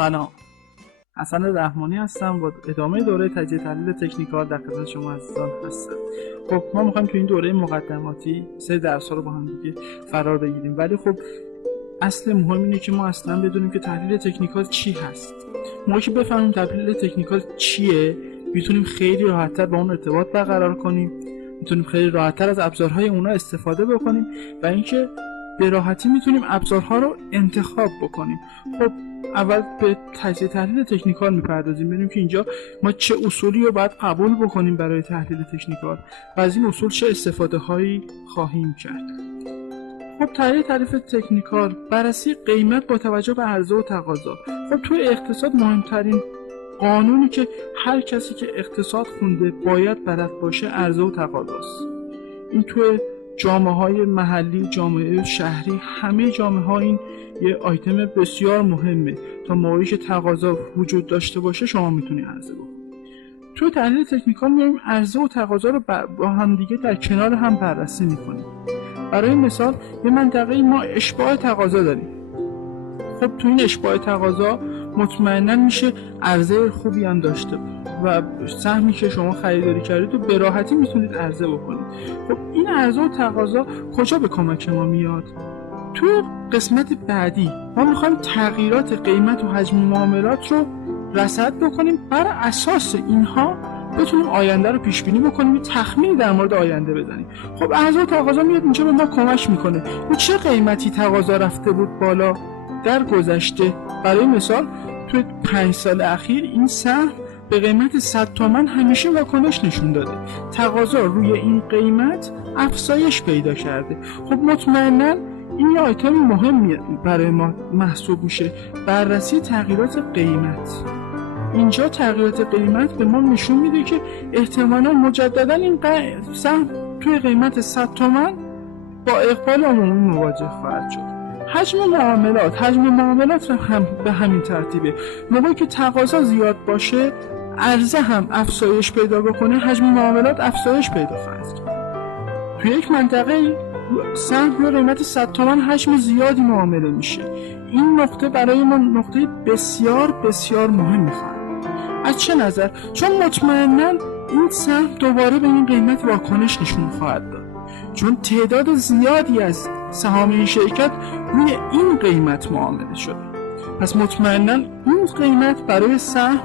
سلام، حسن رحمانی هستم. با ادامه دوره تجزیه تحلیل تکنیکال در خدمت شما عزیزان هستم. خب ما میخوایم تو این دوره مقدماتی 3 درس‌ها رو با هم دیگه فرار بگیریم، ولی خب اصل مهم اینه که ما اصلا بدونیم که تحلیل تکنیکال چی هست. ما که بفهمیم تحلیل تکنیکال چیه، میتونیم خیلی راحت‌تر با اون ارتباط برقرار کنیم، میتونیم خیلی راحت‌تر از ابزارهای اونا استفاده بکنیم و اینکه به راحتی میتونیم ابزارها رو انتخاب بکنیم. خب اول به تجزیه تحلیل تکنیکال میپردازیم، ببینیم که اینجا ما چه اصولی رو باید قبول بکنیم برای تحلیل تکنیکال و از این اصول چه استفاده هایی خواهیم کرد. خب تحلیل تعریف تکنیکال، بررسی قیمت با توجه به عرضه و تقاضا. خب توی اقتصاد مهمترین قانونی که هر کسی که اقتصاد خونده باید بلد باشه عرضه و تقاضاست. این توی جامعه‌های محلی، جامعه شهری، همه جامعه‌ها این یه آیتم بسیار مهمه. تا موقعی که تقاضا وجود داشته باشه شما میتونی عرضه بکنی. توی تحلیل تکنیکال میایم عرضه و تقاضا رو با هم دیگه در کنار هم بررسی میکنیم. برای مثال یه منطقه‌ای ما اشباع تقاضا داریم. خب تو این اشباع تقاضا مطمئنا میشه عرضه خوبی هم داشته و سهمی که شما خریداری کردید و به راحتی میتونید عرضه بکنید. خب این عرضه و تقاضا کجا به کمک ما میاد؟ تو قسمت بعدی ما میخوایم تغییرات قیمت و حجم معاملات رو رصد بکنیم، بر اساس اینها بتونیم آینده رو پیش بینی بکنیم، یه تخمینی در مورد آینده بزنیم. خب عرضه و تقاضا میاد اینجا به ما کمک میکنه. و چه قیمتی تقاضا رفته بود بالا در گذشته؟ برای مثال تو 5 سال اخیر این سهم به قیمت 100 تومان همیشه واکنش نشون داده. تقاضا روی این قیمت افزایش پیدا کرده. خب مطمئناً این یه آیتم مهمی برای ما محسوب میشه، بررسی تغییرات قیمت. اینجا تغییرات قیمت به ما نشون میده که احتمالاً مجدداً این سهم توی قیمت 100 تومان با اقبال عمومی مواجه خواهد شد. حجم معاملات هم به همین ترتیبه. موقعی که تقاضا زیاد باشه، عرضه هم افزایش پیدا بکنه، حجم معاملات افزایش پیدا خواهد کرد. توی یک منطقه سهم روی قیمت 100 تومان حجم زیادی معامله میشه. این نقطه برای ما نقطه بسیار بسیار مهمی خواهد. از چه نظر؟ چون مطمئناً این سهم دوباره به این قیمت واکنش نشون خواهد داد، چون تعداد زیادی از سهام این شرکت روی این قیمت معامله شده. پس مطمئناً این قیمت برای سهم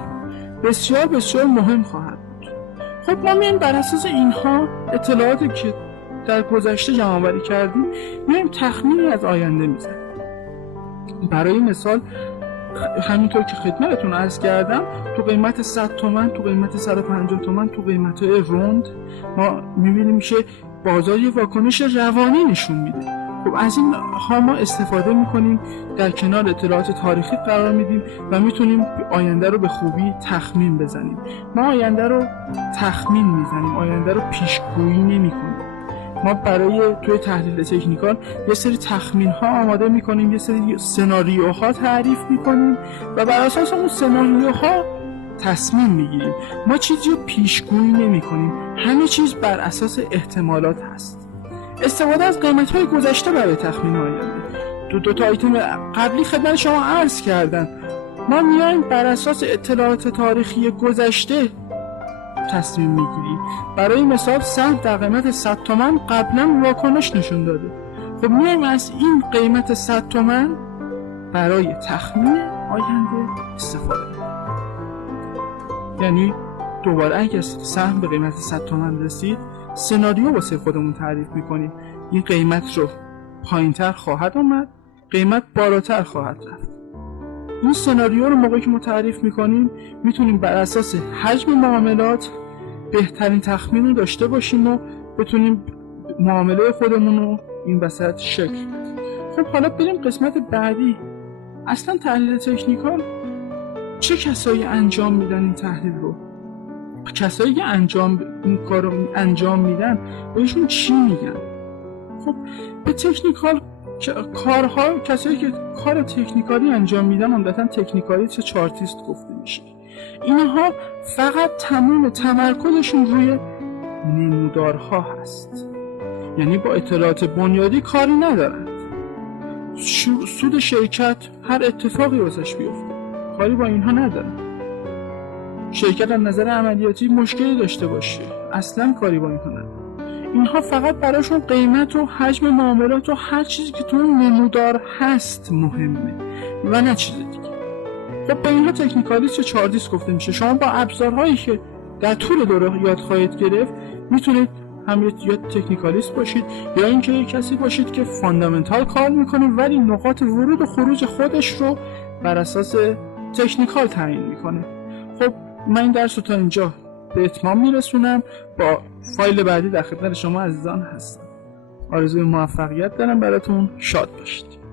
بسیار بسیار مهم خواهد بود. خب ما میایم بر اساس اینها اطلاعاتی که در گذشته جمع‌آوری کردیم میایم تخمینی از آینده میزنیم. برای مثال همینطور که خدمتتون عرض کردم، تو قیمت 100 تومان، تو قیمت 150 تومان، تو قیمت‌های روند ما می‌بینیم که بازار یه واکنش روانی نشون میده. خب از این ها ما استفاده میکنیم، در کنار اطلاعات تاریخی قرار میدیم و میتونیم آینده رو به خوبی تخمین بزنیم. ما آینده رو تخمین میزنیم، آینده رو پیشگویی نمیکنیم. ما برای توی تحلیل تکنیکال یه سری تخمین ها آماده میکنیم، یه سری سناریوها تعریف میکنیم و بر اساس اون سناریوها تصمیم میگیریم. ما چیزی رو پیشگویی نمیکنیم، همه چیز بر اساس احتمالات هست. استفاده از قیمت‌های گذشته برای تخمین آینده. دو تا آیتم قبلی خدمت شما عرض کردم. ما میایم بر اساس اطلاعات تاریخی گذشته تصمیم میگیریم. برای مثال سهم در قیمت 100 تومان قبلا واکنش نشون داده. خب میایم از این قیمت 100 تومان برای تخمین آینده استفاده کنیم. یعنی دوباره اگه سهم به قیمت 100 تومان رسید، سناریو واسه خودمون تعریف میکنیم. این قیمت رو پایینتر خواهد اومد، قیمت بالاتر خواهد رفت. این سناریو رو موقعی که ما تعریف میکنیم میتونیم بر اساس حجم معاملات بهترین تخمین رو داشته باشیم و بتونیم معامله خودمون رو این وسط شکل بدیم. خب حالا بریم قسمت بعدی. اصلا تحلیل تکنیکال چه کسایی انجام میدن این تحلیل رو؟ کسایی که این کار رو انجام میدن بهشون چی میگن؟ خب به تکنیکال کارها، کسایی که کار تکنیکالی انجام میدن عمدتاً تکنیکالیست یا چارتیست گفته میشه. اینها فقط تمام تمرکزشون روی نمودارها هست، یعنی با اطلاعات بنیادی کاری ندارند. سود شرکت هر اتفاقی واسش بیفته، کاری با اینها ندارم. شرکت از نظر عملیاتی مشکلی داشته باشه، اصلا کاری با اینها ندارم. اینها فقط براشون قیمت و حجم معاملات و هر چیزی که تو اون نمودار هست مهمه و نه چیز دیگه. خب به اینها تکنیکالیست یا چارتیست گفته میشه. شما با ابزارهایی که در طول دوره یاد خواهید گرفت میتونید هم یا تکنیکالیست باشید یا اینکه کسی باشید که فاندامنتال کار میکنه ولی نقاط ورود و خروج خودش رو بر اساس تکنیکال تعیین میکنه. خب من این درس رو تا اینجا به اتمام میرسونم. با فایل بعدی در خدمت شما عزیزان هستم. آرزوی موفقیت دارم براتون. شاد باشید.